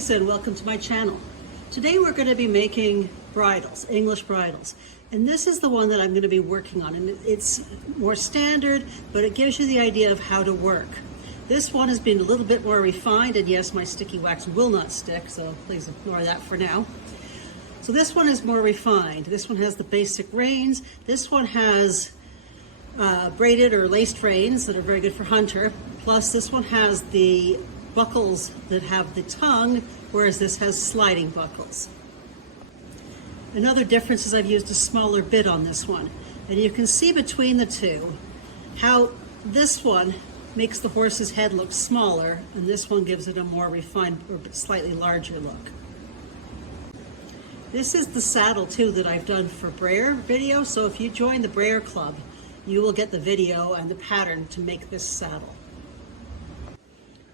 Lisa and welcome to my channel. Today we're going to be making bridles, English bridles. And this is the one that I'm going to be working on. And it's more standard, but it gives you the idea of how to work. This one has been a little bit more refined, and yes, my sticky wax will not stick, so please ignore that for now. So this one is more refined. This one has the basic reins. This one has braided or laced reins that are very good for hunter. Plus this one has the buckles that have the tongue, whereas this has sliding buckles. Another difference is I've used a smaller bit on this one. And you can see between the two how this one makes the horse's head look smaller and this one gives it a more refined or slightly larger look. This is the saddle too that I've done for Breyer video, so if you join the Breyer Club, you will get the video and the pattern to make this saddle.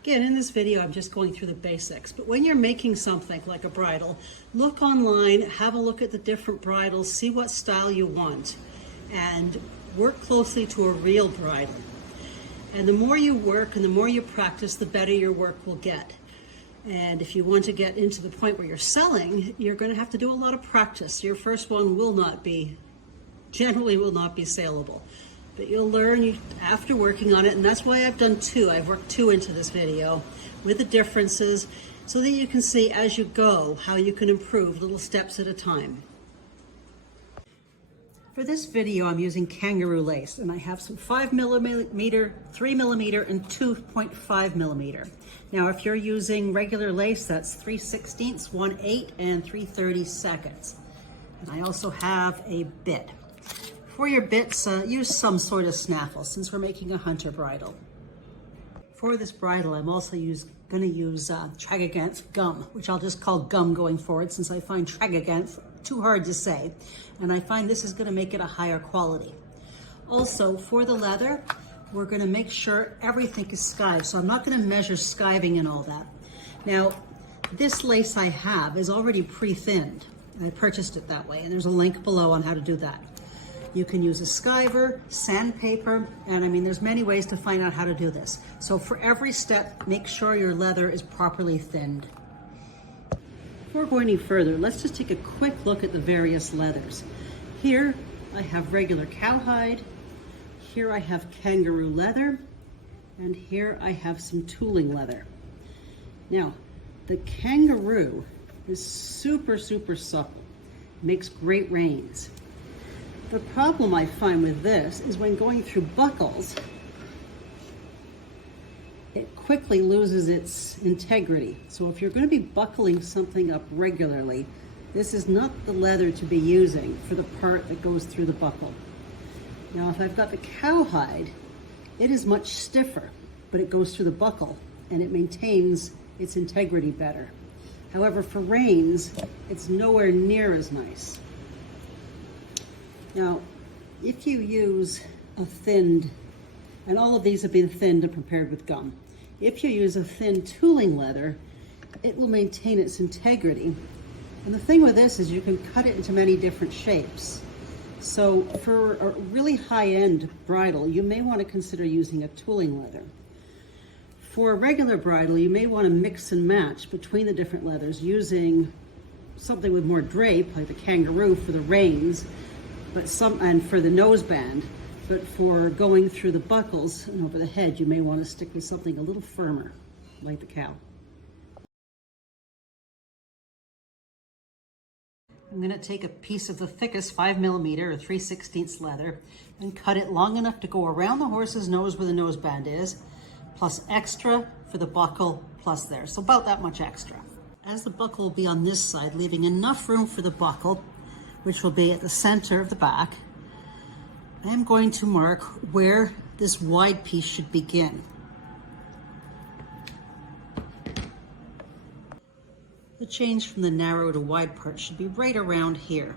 Again, in this video, I'm just going through the basics, but when you're making something like a bridle, look online, have a look at the different bridles, see what style you want, and work closely to a real bridle. And the more you work and the more you practice, the better your work will get. And if you want to get into the point where you're selling, you're going to have to do a lot of practice. Your first one generally will not be saleable. But you'll learn after working on it, and that's why I've done two. I've worked two into this video with the differences so that you can see as you go how you can improve little steps at a time. For this video, I'm using kangaroo lace, and I have some 5mm, 3mm, and 2.5mm. Now, if you're using regular lace, that's 3/16, 1/8, and 3/32. And I also have a bit. For your bits, use some sort of snaffle since we're making a hunter bridle. For this bridle, I'm also going to use Tragaganth gum, which I'll just call gum going forward since I find Tragaganth too hard to say. And I find this is going to make it a higher quality. Also, for the leather, we're going to make sure everything is skived. So I'm not going to measure skiving and all that. Now, this lace I have is already pre-thinned. I purchased it that way, and there's a link below on how to do that. You can use a skiver, sandpaper, and I mean, there's many ways to find out how to do this. So for every step, make sure your leather is properly thinned. Before going any further, let's just take a quick look at the various leathers. Here, I have regular cowhide. Here I have kangaroo leather. And here I have some tooling leather. Now, the kangaroo is super, super supple. Makes great reins. The problem I find with this is when going through buckles, it quickly loses its integrity. So if you're going to be buckling something up regularly, this is not the leather to be using for the part that goes through the buckle. Now, if I've got the cowhide, it is much stiffer, but it goes through the buckle and it maintains its integrity better. However, for reins, it's nowhere near as nice. Now, if you use a thinned, and all of these have been thinned and prepared with gum, if you use a thin tooling leather, it will maintain its integrity. And the thing with this is you can cut it into many different shapes. So for a really high-end bridle, you may want to consider using a tooling leather. For a regular bridle, you may want to mix and match between the different leathers using something with more drape, like the kangaroo for the reins, and for the noseband, but for going through the buckles and over the head, you may want to stick with something a little firmer, like the cow. I'm going to take a piece of the thickest 5mm or 3/16 leather and cut it long enough to go around the horse's nose where the noseband is, plus extra for the buckle plus there, so about that much extra. As the buckle will be on this side, leaving enough room for the buckle, which will be at the center of the back, I am going to mark where this wide piece should begin. The change from the narrow to wide part should be right around here.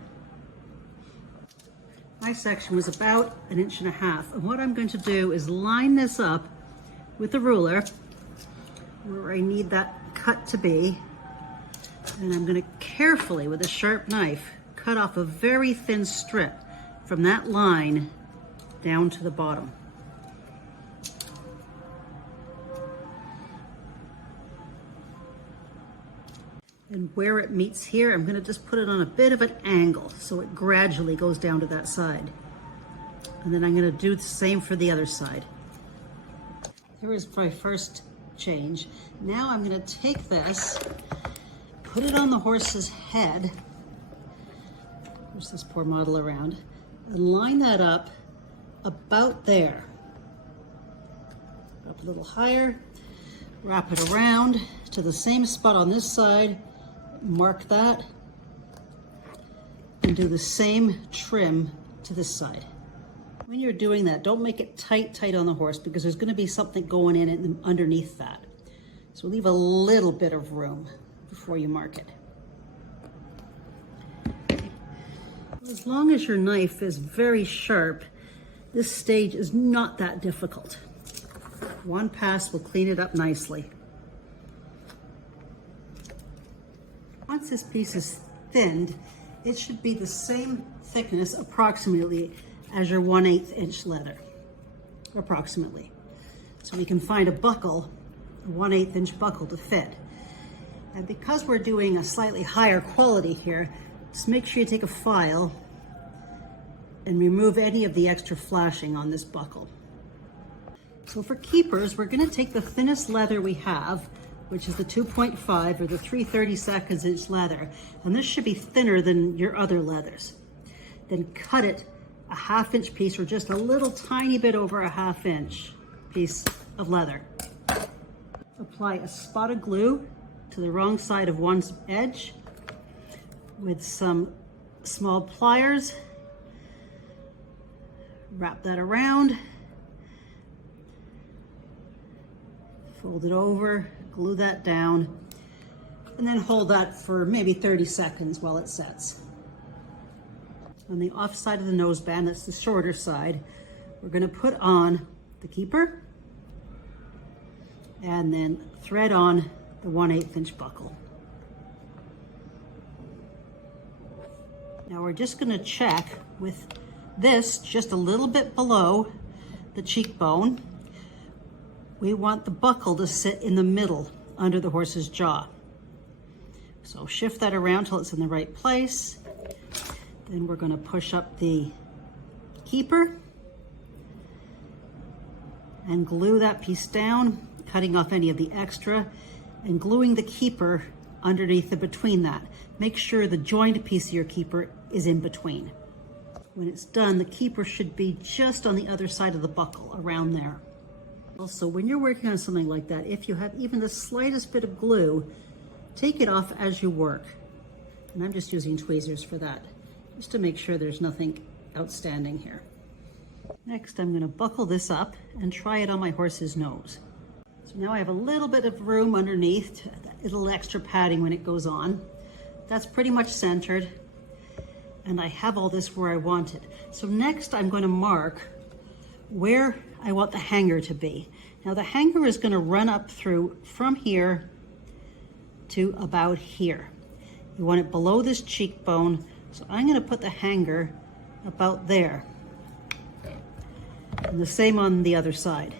My section was about 1.5 inches, and what I'm going to do is line this up with the ruler where I need that cut to be, and I'm going to carefully, with a sharp knife, cut off a very thin strip from that line down to the bottom. And where it meets here, I'm gonna just put it on a bit of an angle so it gradually goes down to that side. And then I'm gonna do the same for the other side. Here is my first change. Now I'm gonna take this, put it on the horse's head. There's this poor model around. And line that up about there. Up a little higher, wrap it around to the same spot on this side, mark that, and do the same trim to this side. When you're doing that, don't make it tight on the horse because there's going to be something going in it underneath that. So leave a little bit of room before you mark it. As long as your knife is very sharp, this stage is not that difficult. One pass will clean it up nicely. Once this piece is thinned, it should be the same thickness approximately as your 1/8 inch leather, approximately. So we can find a buckle, a 1/8 inch buckle to fit. And because we're doing a slightly higher quality here, just make sure you take a file and remove any of the extra flashing on this buckle. So for keepers, we're gonna take the thinnest leather we have, which is the 2.5 or the 3/32 inch leather. And this should be thinner than your other leathers. Then cut it a 1/2 inch piece or just a little tiny bit over a 1/2 inch piece of leather. Apply a spot of glue to the wrong side of one edge with some small pliers. Wrap that around, fold it over, glue that down, and then hold that for maybe 30 seconds while it sets. On the off side of the noseband, that's the shorter side, we're going to put on the keeper and then thread on the 1/8 inch buckle. Now we're just going to check with this just a little bit below the cheekbone. We want the buckle to sit in the middle under the horse's jaw. So shift that around till it's in the right place. Then we're going to push up the keeper and glue that piece down, cutting off any of the extra and gluing the keeper underneath and between that. Make sure the joined piece of your keeper is in between. When it's done, the keeper should be just on the other side of the buckle, around there. Also, when you're working on something like that, if you have even the slightest bit of glue, take it off as you work. And I'm just using tweezers for that, just to make sure there's nothing outstanding here. Next, I'm going to buckle this up and try it on my horse's nose. So now I have a little bit of room underneath, a little extra padding when it goes on. That's pretty much centered. And I have all this where I want it. So next I'm going to mark where I want the hanger to be. Now the hanger is going to run up through from here to about here. You want it below this cheekbone, so I'm going to put the hanger about there. And the same on the other side.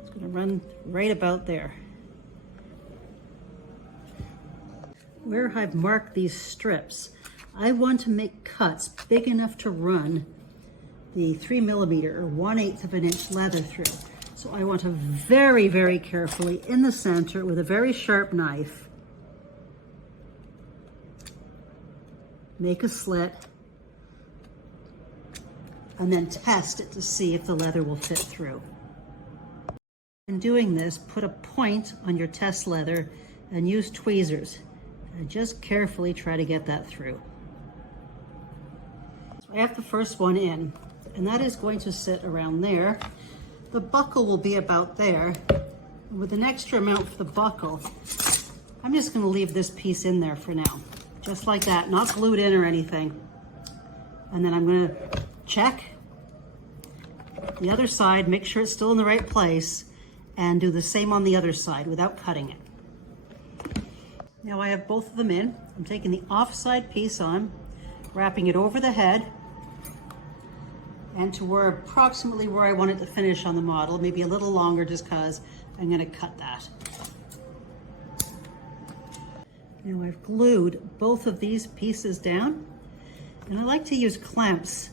It's going to run right about there. Where I've marked these strips, I want to make cuts big enough to run the 3mm or 1/8 of an inch leather through. So I want to very, very carefully in the center with a very sharp knife, make a slit, and then test it to see if the leather will fit through. In doing this, put a point on your test leather and use tweezers. And just carefully try to get that through. So I have the first one in, and that is going to sit around there. The buckle will be about there. And with an extra amount for the buckle, I'm just going to leave this piece in there for now. Just like that, not glued in or anything. And then I'm going to check the other side, make sure it's still in the right place, and do the same on the other side without cutting it. Now I have both of them in. I'm taking the offside piece on, wrapping it over the head, and to where approximately where I want it to finish on the model, maybe a little longer just because I'm going to cut that. Now I've glued both of these pieces down, and I like to use clamps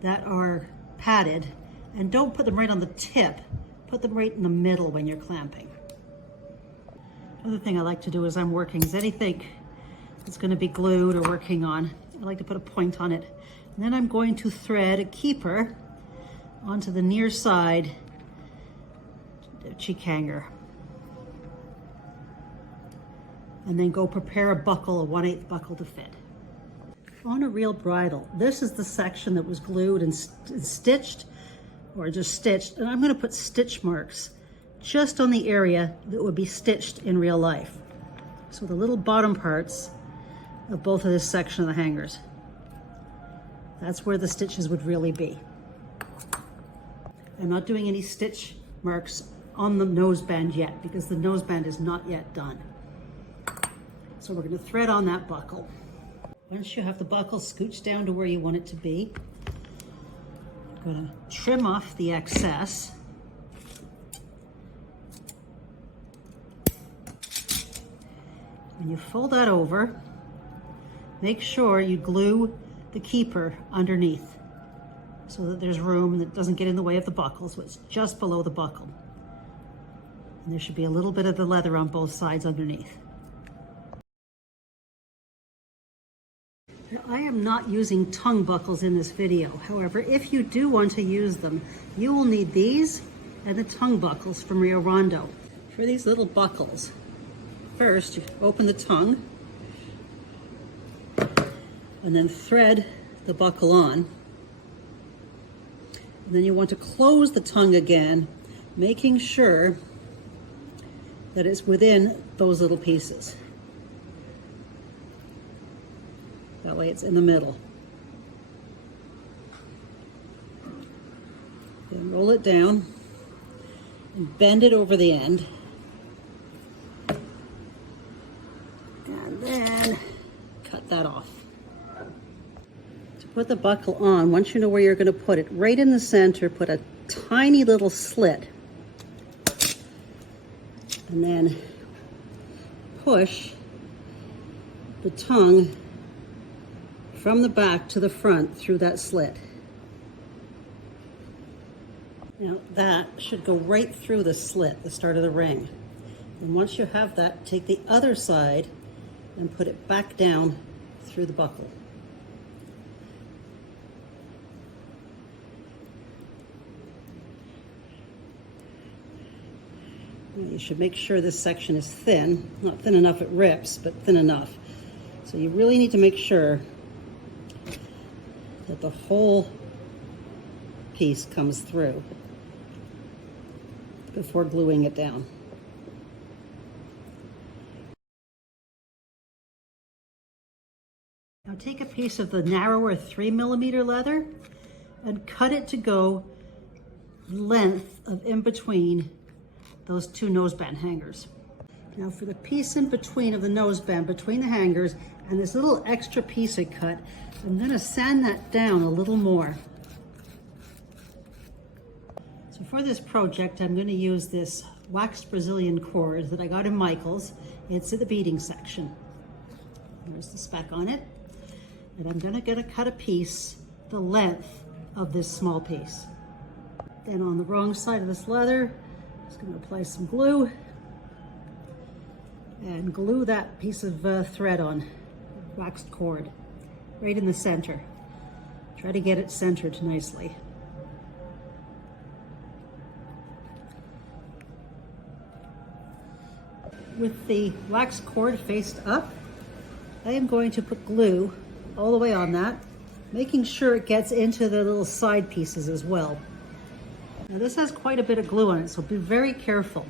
that are padded, and don't put them right on the tip, put them right in the middle when you're clamping. Another thing I like to do as I'm working is anything that's going to be glued or working on, I like to put a point on it. And then I'm going to thread a keeper onto the near side cheek hanger. And then go prepare a buckle, a 1/8 buckle to fit. On a real bridle, this is the section that was glued and stitched, or just stitched, and I'm going to put stitch marks just on the area that would be stitched in real life. So the little bottom parts of both of this section of the hangers. That's where the stitches would really be. I'm not doing any stitch marks on the noseband yet because the noseband is not yet done. So we're going to thread on that buckle. Once you have the buckle scooched down to where you want it to be, I'm going to trim off the excess. When you fold that over, make sure you glue the keeper underneath so that there's room that doesn't get in the way of the buckle, so it's just below the buckle. And there should be a little bit of the leather on both sides underneath. Now, I am not using tongue buckles in this video. However, if you do want to use them, you will need these and the tongue buckles from Rio Rondo. For these little buckles, first you open the tongue and then thread the buckle on. And then you want to close the tongue again, making sure that it's within those little pieces. That way it's in the middle. Then roll it down and bend it over the end. And then cut that off. To put the buckle on, once you know where you're going to put it, right in the center, put a tiny little slit. And then push the tongue from the back to the front through that slit. Now that should go right through the slit, the start of the ring. And once you have that, take the other side and put it back down through the buckle. You should make sure this section is thin, not thin enough it rips, but thin enough. So you really need to make sure that the whole piece comes through before gluing it down. Now take a piece of the narrower 3mm leather and cut it to go length of in between those two noseband hangers. Now for the piece in between of the noseband, between the hangers, and this little extra piece I cut, I'm going to sand that down a little more. So for this project, I'm going to use this waxed Brazilian cord that I got in Michael's. It's in the beading section. There's the spec on it. And I'm going to cut a piece the length of this small piece. Then on the wrong side of this leather, I'm just going to apply some glue and glue that piece of thread on, waxed cord, right in the center. Try to get it centered nicely. With the waxed cord faced up, I am going to put glue all the way on that, making sure it gets into the little side pieces as well. Now this has quite a bit of glue on it, so be very careful.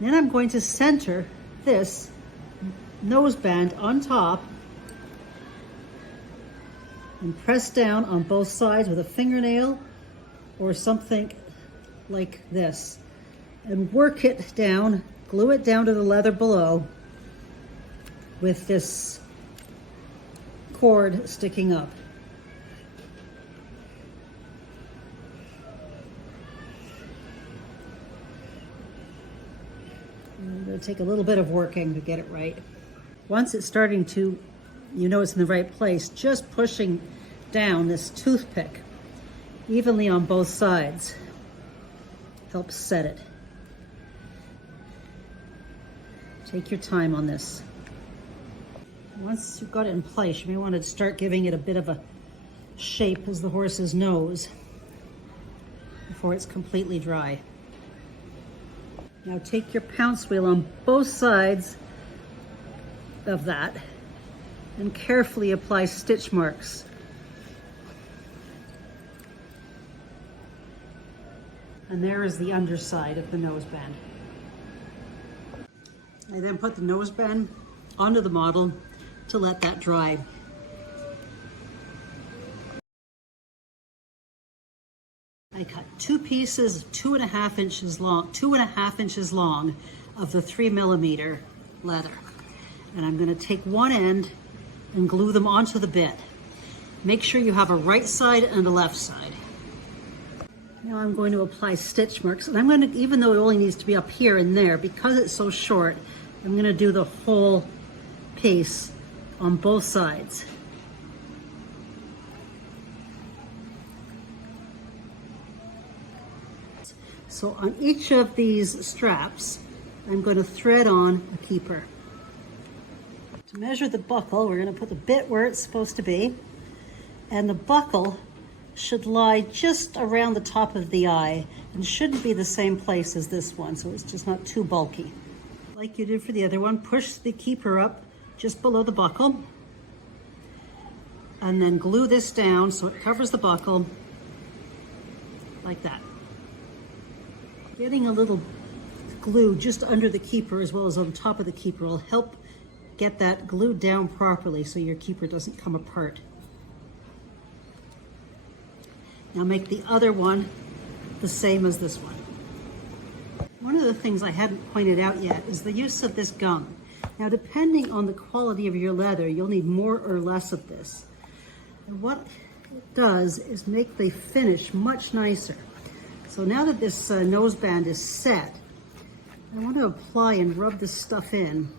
And then I'm going to center this noseband on top and press down on both sides with a fingernail or something like this and work it down, glue it down to the leather below with this cord sticking up. It'll take a little bit of working to get it right. Once it's starting to, you know it's in the right place, just pushing down this toothpick evenly on both sides helps set it. Take your time on this. Once you've got it in place, you may want to start giving it a bit of a shape as the horse's nose before it's completely dry. Now take your pounce wheel on both sides of that and carefully apply stitch marks. And there is the underside of the noseband. I then put the noseband onto the model to let that dry. I cut two pieces 2.5 inches long of the 3mm leather. And I'm going to take one end and glue them onto the bit. Make sure you have a right side and a left side. Now I'm going to apply stitch marks, and I'm going to, even though it only needs to be up here and there, because it's so short, I'm going to do the whole piece on both sides. So on each of these straps, I'm going to thread on a keeper. To measure the buckle, we're going to put the bit where it's supposed to be, and the buckle should lie just around the top of the eye and shouldn't be the same place as this one, so it's just not too bulky. Like you did for the other one, push the keeper up just below the buckle and then glue this down so it covers the buckle like that. Getting a little glue just under the keeper as well as on top of the keeper will help get that glued down properly so your keeper doesn't come apart. Now make the other one the same as this one. One of the things I hadn't pointed out yet is the use of this gum. Now depending on the quality of your leather, you'll need more or less of this. And what it does is make the finish much nicer. So now that this noseband is set, I want to apply and rub this stuff in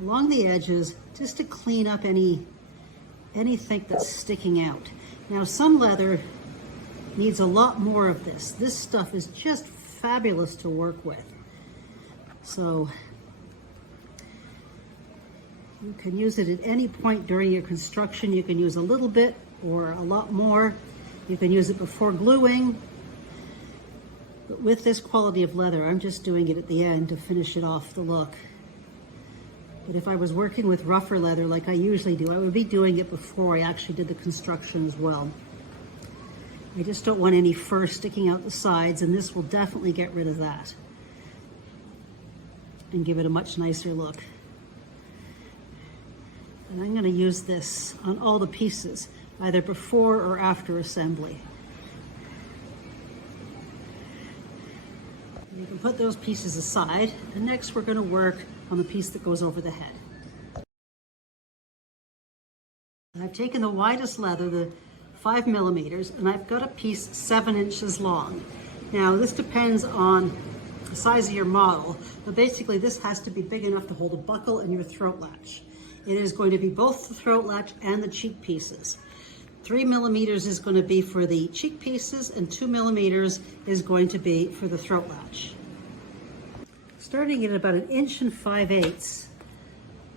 along the edges just to clean up anything that's sticking out. Now some leather needs a lot more of this. This stuff is just fabulous to work with. So you can use it at any point during your construction. You can use a little bit or a lot more. You can use it before gluing. But with this quality of leather, I'm just doing it at the end to finish it off the look. But if I was working with rougher leather like I usually do, I would be doing it before I actually did the construction as well. I just don't want any fur sticking out the sides, and this will definitely get rid of that and give it a much nicer look. And I'm going to use this on all the pieces, either before or after assembly. You can put those pieces aside, and next we're going to work on the piece that goes over the head. And I've taken the widest leather, the 5mm, and I've got a piece 7 inches long. Now this depends on the size of your model, but basically this has to be big enough to hold a buckle and your throat latch. It is going to be both the throat latch and the cheek pieces. 3mm is going to be for the cheek pieces and 2mm is going to be for the throat latch. Starting at about 1 5/8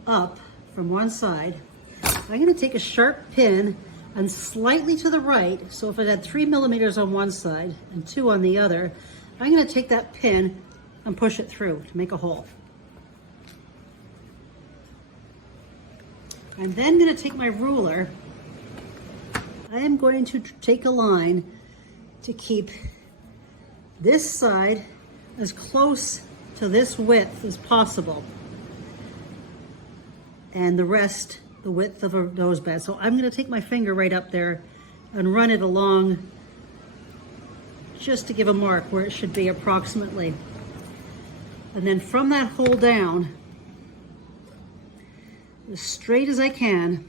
up from one side, I'm going to take a sharp pin and slightly to the right, so if it had 3mm on one side and 2 on the other, I'm going to take that pin and push it through to make a hole. I'm then going to take my ruler. I am going to take a line to keep this side as close to this width as possible, and the rest the width of a noseband. So I'm going to take my finger right up there and run it along just to give a mark where it should be approximately. And then from that hole down, as straight as I can,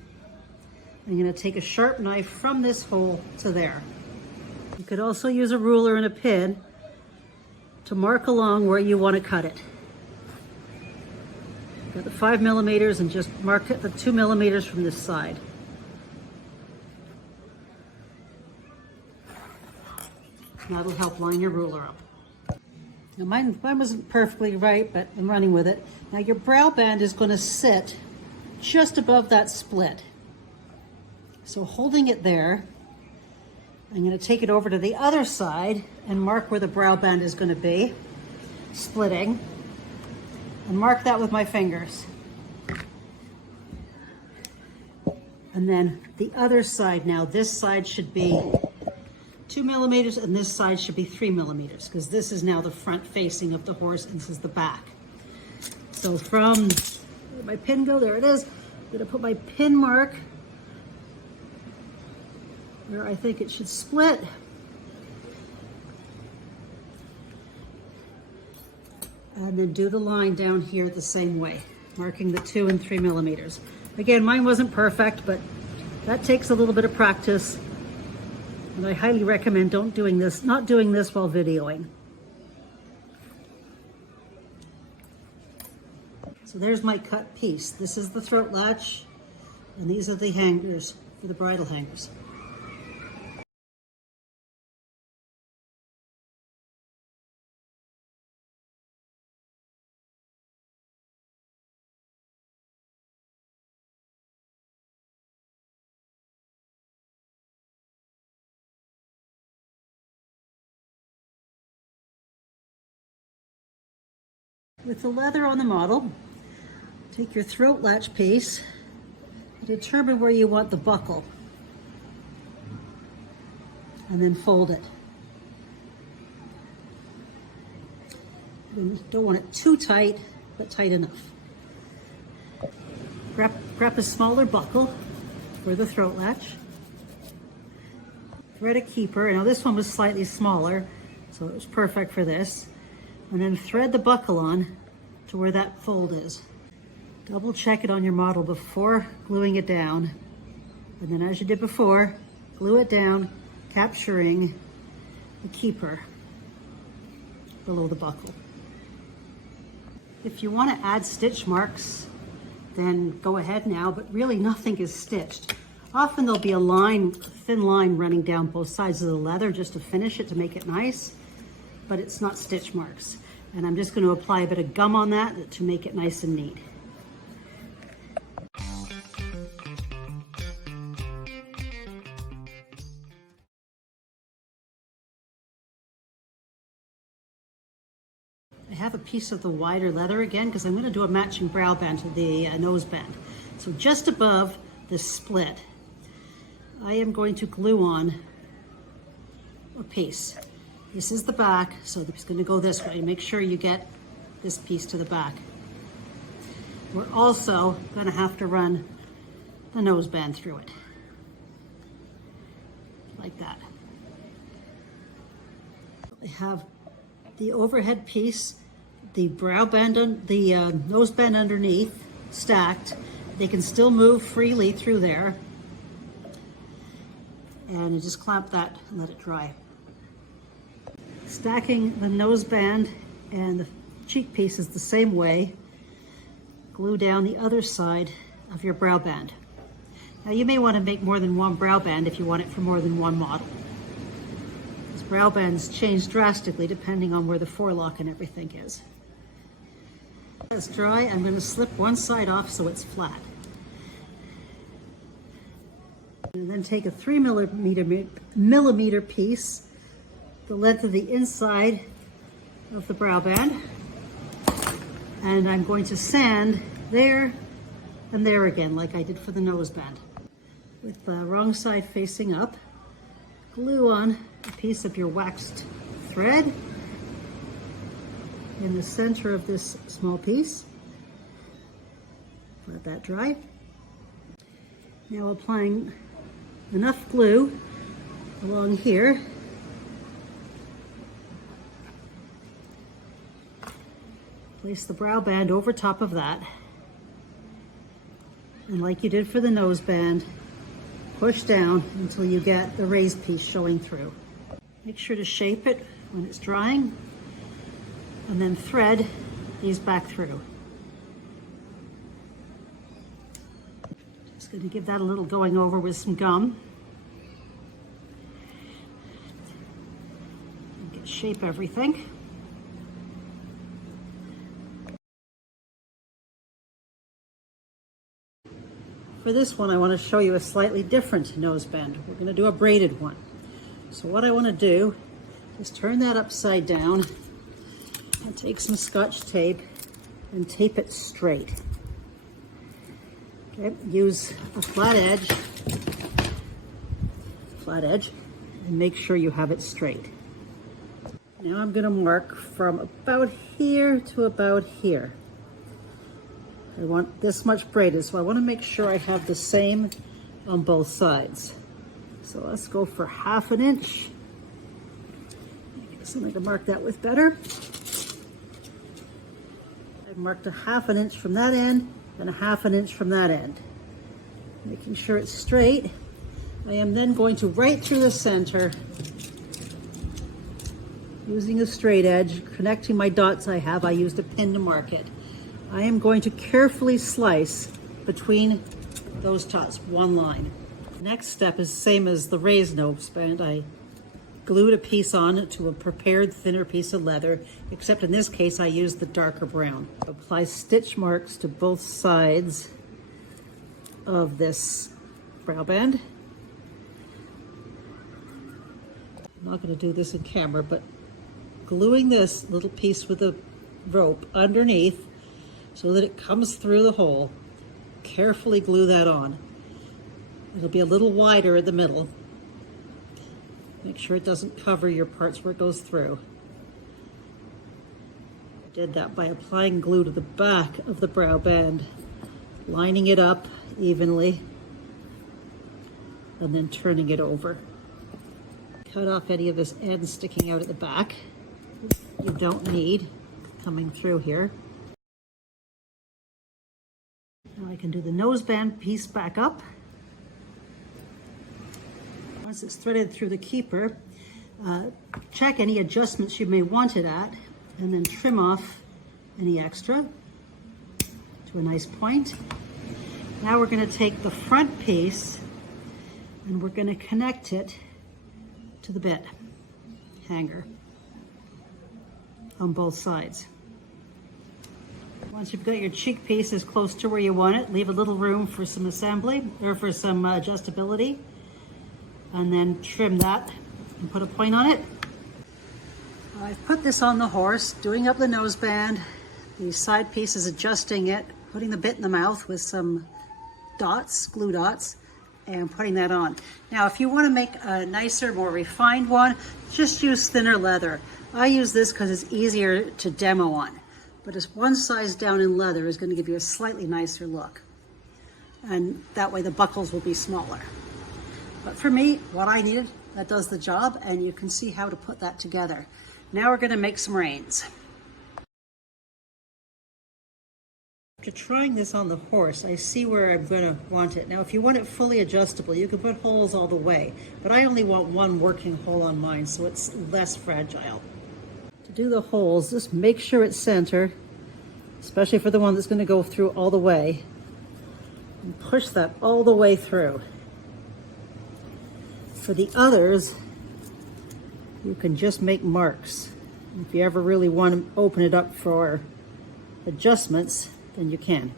I'm going to take a sharp knife from this hole to there. You could also use a ruler and a pin to mark along where you want to cut it. Got the 5 millimeters and just mark it the 2 millimeters from this side. That'll help line your ruler up. Now mine wasn't perfectly right, but I'm running with it. Now your brow band is going to sit just above that split. So holding it there, I'm going to take it over to the other side and mark where the brow band is going to be, splitting, and mark that with my fingers. And then the other side now, this side should be 2 millimeters and this side should be 3 millimeters because this is now the front facing of the horse and this is the back. So from, where'd my pin go? There it is. I'm going to put my pin mark where I think it should split. And then do the line down here the same way, marking the 2 and 3 millimeters. Again, mine wasn't perfect, but that takes a little bit of practice. And I highly recommend not doing this while videoing. So there's my cut piece. This is the throat latch, and these are the hangers for the bridle hangers. With the leather on the model, take your throat latch piece and determine where you want the buckle, and then fold it. You don't want it too tight, but tight enough. Grab a smaller buckle for the throat latch. Thread a keeper. Now this one was slightly smaller, so it was perfect for this. And then thread the buckle on to where that fold is. Double check it on your model before gluing it down. And then as you did before, glue it down, capturing the keeper below the buckle. If you want to add stitch marks, then go ahead now, but really nothing is stitched. Often there'll be a line, a thin line running down both sides of the leather just to finish it, to make it nice, but it's not stitch marks. And I'm just going to apply a bit of gum on that to make it nice and neat. I have a piece of the wider leather again because I'm going to do a matching brow band to the nose band. So just above the split, I am going to glue on a piece. This is the back, so it's going to go this way. Make sure you get this piece to the back. We're also going to have to run the nose band through it, like that. I have the overhead piece, the brow band, the nose band underneath, stacked. They can still move freely through there. And I just clamp that and let it dry. Stacking the nose band and the cheek pieces the same way, glue down the other side of your brow band. Now you may want to make more than one brow band if you want it for more than one model. These brow bands change drastically depending on where the forelock and everything is. As it's dry, I'm going to slip one side off so it's flat. And then take a 3 millimeter piece, the length of the inside of the brow band, and I'm going to sand there and there again like I did for the nose band. With the wrong side facing up, glue on a piece of your waxed thread in the center of this small piece. Let that dry. Now applying enough glue along here place the brow band over top of that, and like you did for the nose band, push down until you get the raised piece showing through. Make sure to shape it when it's drying, and then thread these back through. going to give that a little going over with some gum. Shape everything. For this one, I want to show you a slightly different noseband. We're going to do a braided one. So what I want to do is turn that upside down and take some Scotch tape and tape it straight. Okay, use a flat edge, and make sure you have it straight. Now I'm going to mark from about here to about here. I want this much braided, so I want to make sure I have the same on both sides. So let's go for 1/2 inch. Get something to mark that with better. I've marked 1/2 inch from that end and 1/2 inch from that end. Making sure it's straight. I am then going to right through the center, using a straight edge, connecting my dots I have. I used a pin to mark it. I am going to carefully slice between those dots, one line. Next step is the same as the raised noseband. I glued a piece on to a prepared thinner piece of leather, except in this case I used the darker brown. Apply stitch marks to both sides of this brow band. I'm not going to do this in camera, but gluing this little piece with a rope underneath so that it comes through the hole. Carefully glue that on. It'll be a little wider in the middle. Make sure it doesn't cover your parts where it goes through. I did that by applying glue to the back of the brow band, lining it up evenly, and then turning it over. Cut off any of this end sticking out at the back. You don't need coming through here. Now I can do the noseband piece back up. Once it's threaded through the keeper, check any adjustments you may want it at, and then trim off any extra to a nice point. Now we're going to take the front piece and we're going to connect it to the bit hanger on both sides. Once you've got your cheek piece as close to where you want it, leave a little room for some assembly or for some adjustability, and then trim that and put a point on it. I've put this on the horse, doing up the noseband, the side piece is adjusting it, putting the bit in the mouth with some dots, glue dots, and putting that on. Now, if you want to make a nicer, more refined one, just use thinner leather. I use this because it's easier to demo on, but it's one size down in leather is going to give you a slightly nicer look. And that way the buckles will be smaller. But for me, what I needed, that does the job, and you can see how to put that together. Now we're going to make some reins. After trying this on the horse, I see where I'm going to want it. Now, if you want it fully adjustable, you can put holes all the way, but I only want one working hole on mine, so it's less fragile. To do the holes, just make sure it's center, especially for the one that's going to go through all the way, and push that all the way through. For the others, you can just make marks. If you ever really want to open it up for adjustments, then you can.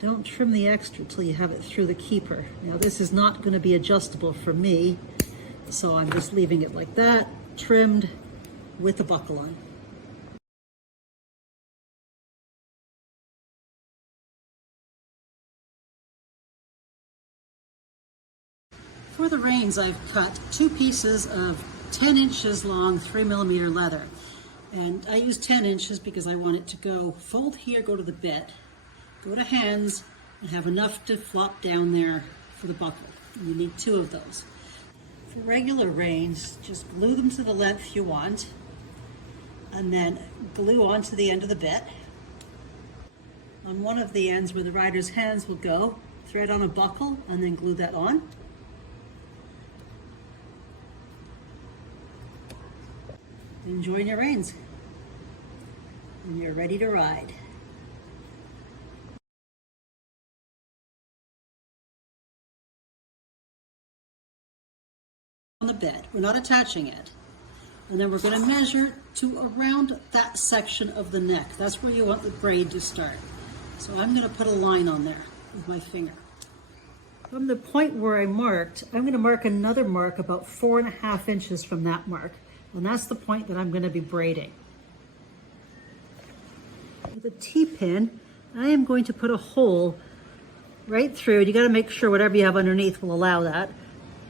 Don't trim the extra till you have it through the keeper. Now this is not going to be adjustable for me, so I'm just leaving it like that, trimmed with the buckle on. For the reins, I've cut 2 pieces of 10 inches long 3mm leather. And I use 10 inches because I want it to go, fold here, go to the bit, go to hands, and have enough to flop down there for the buckle. And you need 2 of those. For regular reins, just glue them to the length you want, and then glue onto the end of the bit. On one of the ends where the rider's hands will go, thread on a buckle, and then glue that on. And join your reins, and you're ready to ride. bit. We're not attaching it. And then we're going to measure to around that section of the neck. That's where you want the braid to start. So I'm going to put a line on there with my finger. From the point where I marked, I'm going to mark another mark about 4.5 inches from that mark. And that's the point that I'm going to be braiding. With a T-pin, I am going to put a hole right through. You got to make sure whatever you have underneath will allow that.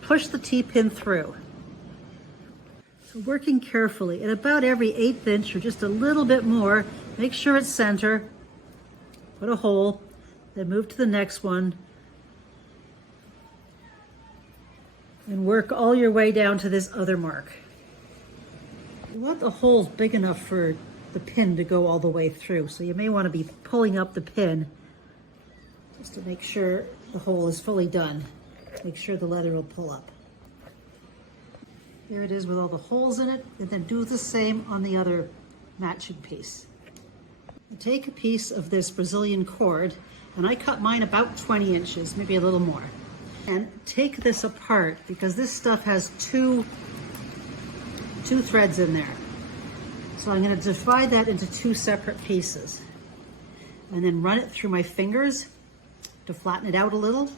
Push the T-pin through. So working carefully, at about every 1/8 inch or just a little bit more, make sure it's center, put a hole, then move to the next one, and work all your way down to this other mark. You want the holes big enough for the pin to go all the way through, so you may want to be pulling up the pin just to make sure the hole is fully done. Make sure the leather will pull up. There it is with all the holes in it, and then do the same on the other matching piece. Take a piece of this Brazilian cord, and I cut mine about 20 inches, maybe a little more. And take this apart because this stuff has two threads in there. So I'm going to divide that into 2 separate pieces and then run it through my fingers to flatten it out a little.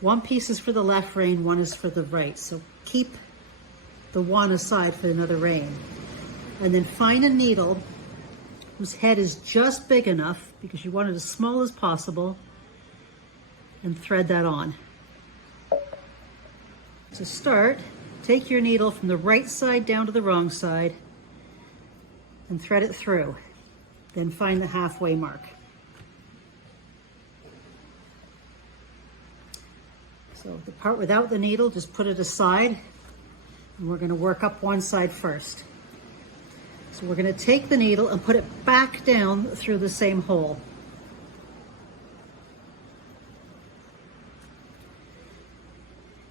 One piece is for the left rein, one is for the right. So keep the one aside for another rein. And then find a needle whose head is just big enough, because you want it as small as possible, and thread that on. To start, take your needle from the right side down to the wrong side and thread it through. Then find the halfway mark. So the part without the needle, just put it aside, and we're going to work up one side first. So we're going to take the needle and put it back down through the same hole.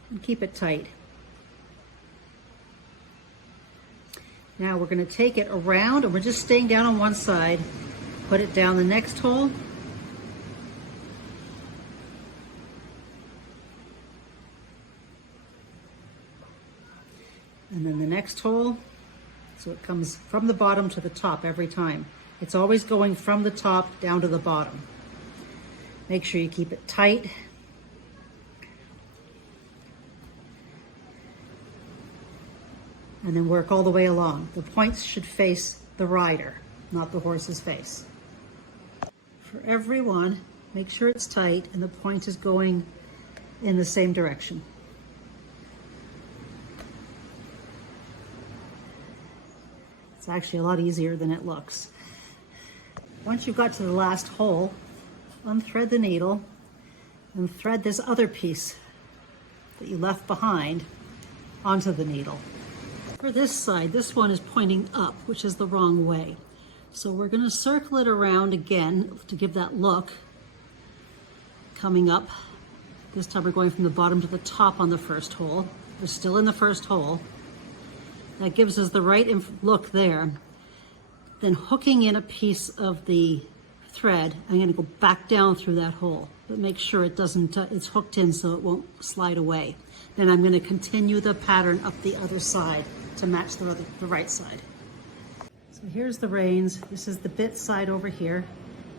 And keep it tight. Now we're going to take it around, and we're just staying down on one side. Put it down the next hole. And then the next hole. So it comes from the bottom to the top every time. It's always going from the top down to the bottom. Make sure you keep it tight. And then work all the way along. The points should face the rider, not the horse's face. For every one, make sure it's tight and the point is going in the same direction. It's actually a lot easier than it looks. Once you've got to the last hole, unthread the needle and thread this other piece that you left behind onto the needle. For this side, this one is pointing up, which is the wrong way. So we're going to circle it around again to give that look, coming up. This time we're going from the bottom to the top on the first hole. We're still in the first hole. That gives us the right look there. Then hooking in a piece of the thread, I'm going to go back down through that hole, but make sure it doesn't, it's hooked in so it won't slide away. Then I'm going to continue the pattern up the other side to match the right side. So here's the reins. This is the bit side over here.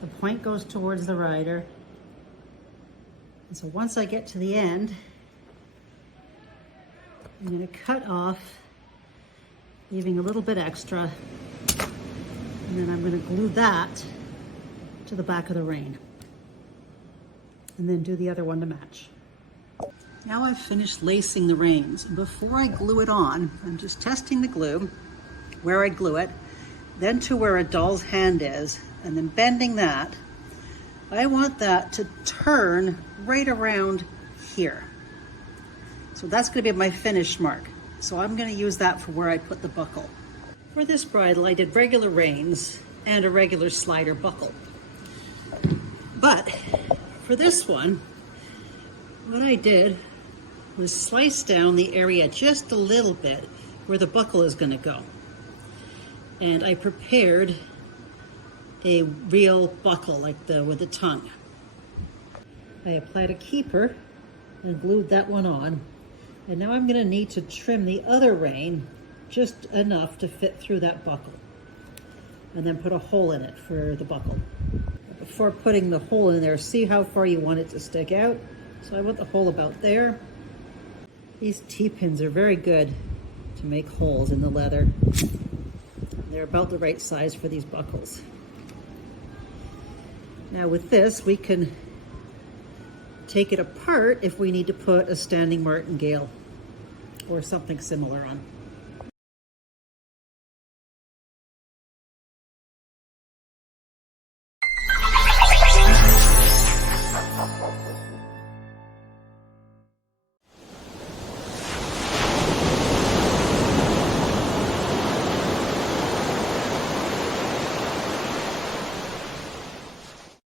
The point goes towards the rider. And so once I get to the end, I'm going to cut off, leaving a little bit extra, and then I'm going to glue that to the back of the rein, and then do the other one to match. Now I've finished lacing the reins, and before I glue it on, I'm just testing the glue, where I glue it, then to where a doll's hand is, and then bending that. I want that to turn right around here. So that's going to be my finish mark. So I'm going to use that for where I put the buckle. For this bridle, I did regular reins and a regular slider buckle. But for this one, what I did was slice down the area just a little bit where the buckle is going to go. And I prepared a real buckle, like with the tongue. I applied a keeper and glued that one on. And now I'm going to need to trim the other rein just enough to fit through that buckle, and then put a hole in it for the buckle. Before putting the hole in there, see how far you want it to stick out. So I want the hole about there. These T-pins are very good to make holes in the leather. They're about the right size for these buckles. Now with this, we can take it apart if we need to put a standing martingale or something similar on.